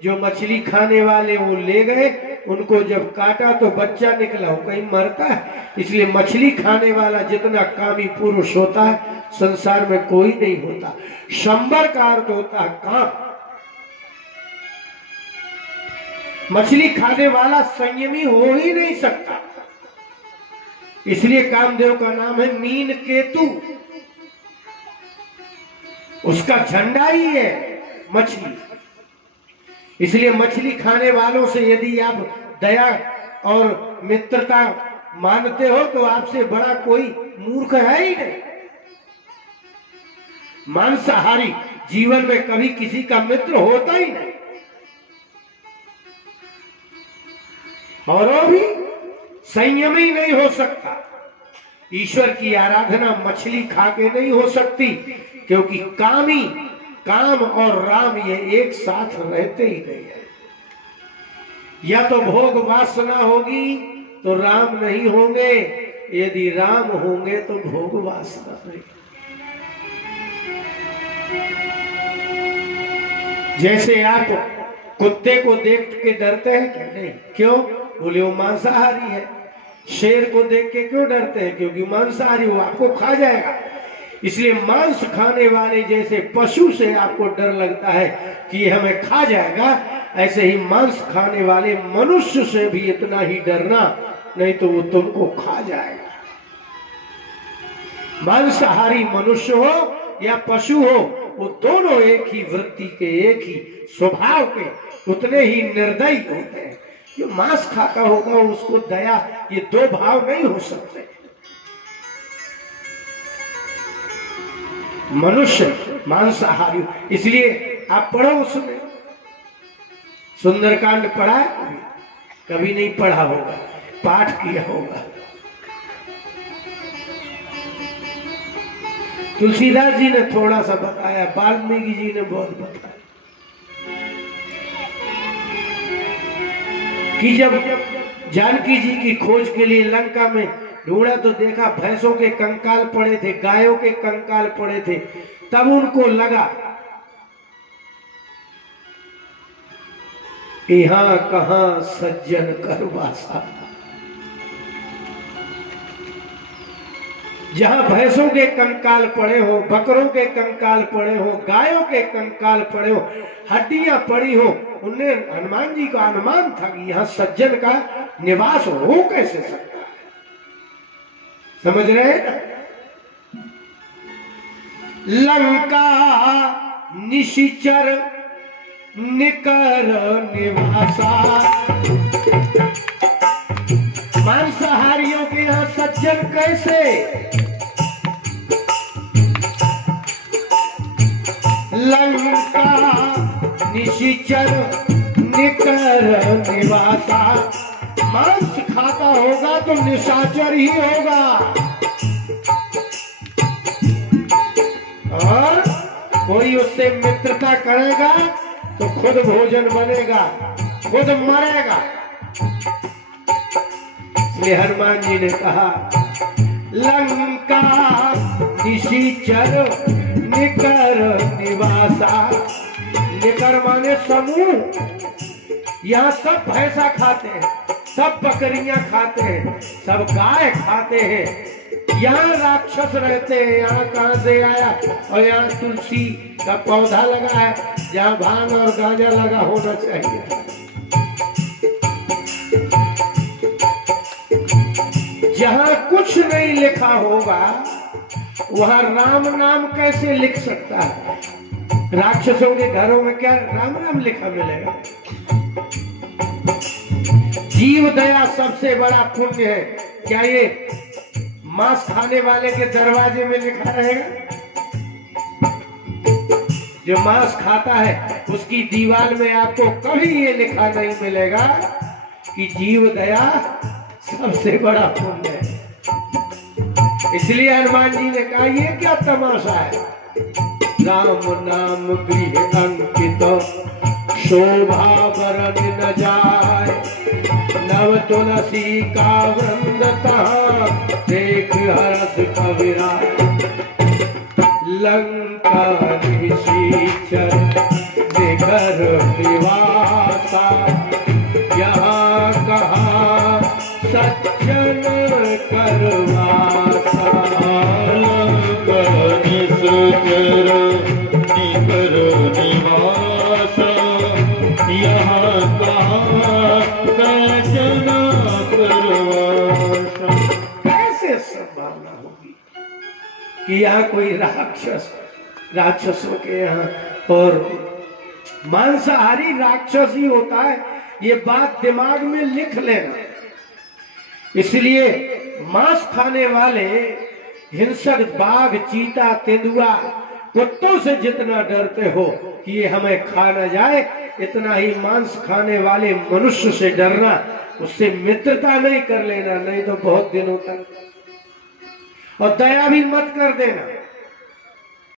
जो मछली खाने वाले वो ले गए, उनको जब काटा तो बच्चा निकला, वो कहीं मरता है। इसलिए मछली खाने वाला जितना कामी पुरुष होता है संसार में कोई नहीं होता। शंबर का अर्थ होता है काम। मछली खाने वाला संयमी हो ही नहीं सकता, इसलिए कामदेव का नाम है मीन केतु। उसका झंडा ही है मछली। इसलिए मछली खाने वालों से यदि आप दया और मित्रता मानते हो तो आपसे बड़ा कोई मूर्ख है ही नहीं। मांसाहारी जीवन में कभी किसी का मित्र होता ही नहीं। और वो भी संयमी नहीं हो सकता। ईश्वर की आराधना मछली खा के नहीं हो सकती, क्योंकि कामी, काम और राम ये एक साथ रहते ही नहीं है। या तो भोग वासना होगी तो राम नहीं होंगे, यदि राम होंगे तो भोग वासना नहीं। जैसे आप कुत्ते को देख के डरते हैं क्या? नहीं। क्यों? बोले वो मांसाहारी है। शेर को देख के क्यों डरते हैं? क्योंकि मांसाहारी, वो आपको खा जाएगा। इसलिए मांस खाने वाले जैसे पशु से आपको डर लगता है कि हमें खा जाएगा, ऐसे ही मांस खाने वाले मनुष्य से भी इतना ही डरना, नहीं तो वो तुमको खा जाएगा। मांसाहारी मनुष्य हो या पशु हो, वो दोनों एक ही वृत्ति के, एक ही स्वभाव के, उतने ही निर्दयी होते हैं। जो मांस खाता होगा उसको दया, ये दो भाव नहीं हो सकते। मनुष्य मांसाहारी, इसलिए आप पढ़ो उसमें। सुंदरकांड पढ़ा है? कभी नहीं पढ़ा होगा, पाठ किया होगा। तुलसीदास जी ने थोड़ा सा बताया, वाल्मीकि जी ने बहुत बताया कि जब जानकी जी की खोज के लिए लंका में ढूंढा तो देखा भैंसों के कंकाल पड़े थे, गायों के कंकाल पड़े थे। तब उनको लगा यहाँ कहां सज्जन कर वासा। जहां भैंसों के कंकाल पड़े हो, बकरों के कंकाल पड़े हो, गायों के कंकाल पड़े हो, हड्डियां पड़ी हो, उन्हें हनुमान जी का अनुमान था कि यहाँ सज्जन का निवास हो कैसे सकता है। समझ रहे हैं? लंका निशिचर निकर निवासा। मांसाहारियों के यहाँ सज्जन कैसे? लंका निशिचर निकर निवासा। मांस खाता होगा तो निशाचर ही होगा, और कोई उससे मित्रता करेगा तो खुद भोजन बनेगा, खुद मरेगा। इसलिए हनुमान जी ने कहा लंका निशिचर निकर निवासा। निकर माने समूह। यहाँ सब भैंसा खाते हैं, सब बकरियां खाते हैं, सब गाय खाते हैं। यहाँ राक्षस रहते हैं। यहाँ कहाँ से आया? और यहाँ तुलसी का पौधा लगा है, जहाँ भांग और गांजा लगा होना चाहिए। जहाँ कुछ नहीं लिखा होगा वहाँ राम नाम कैसे लिख सकता है? राक्षसों के घरों में क्या राम नाम लिखा मिलेगा? जीव दया सबसे बड़ा पुण्य है। क्या ये मांस खाने वाले के दरवाजे में लिखा रहेगा? जो मांस खाता है उसकी दीवार में आपको कभी ये लिखा नहीं मिलेगा कि जीव दया सबसे बड़ा पुण्य है। इसलिए हनुमान जी ने कहा ये क्या तमाशा है? राम नाम गृह अंकित शोभा बरन न जाए। नव तुलसी का वृंदता देख हरस कबीरा। लंका निशीचर निकर निवासा। कि यहाँ कोई राक्षसों के यहाँ और मांसाहारी राक्षस ही होता है, ये बात दिमाग में लिख लेना। इसलिए मांस खाने वाले हिंसक बाघ, चीता, तेंदुआ, कुत्तों से जितना डरते हो कि ये हमें खा न जाए, इतना ही मांस खाने वाले मनुष्य से डरना, उससे मित्रता नहीं कर लेना, नहीं तो बहुत दिनों तक। और दया भी मत कर देना।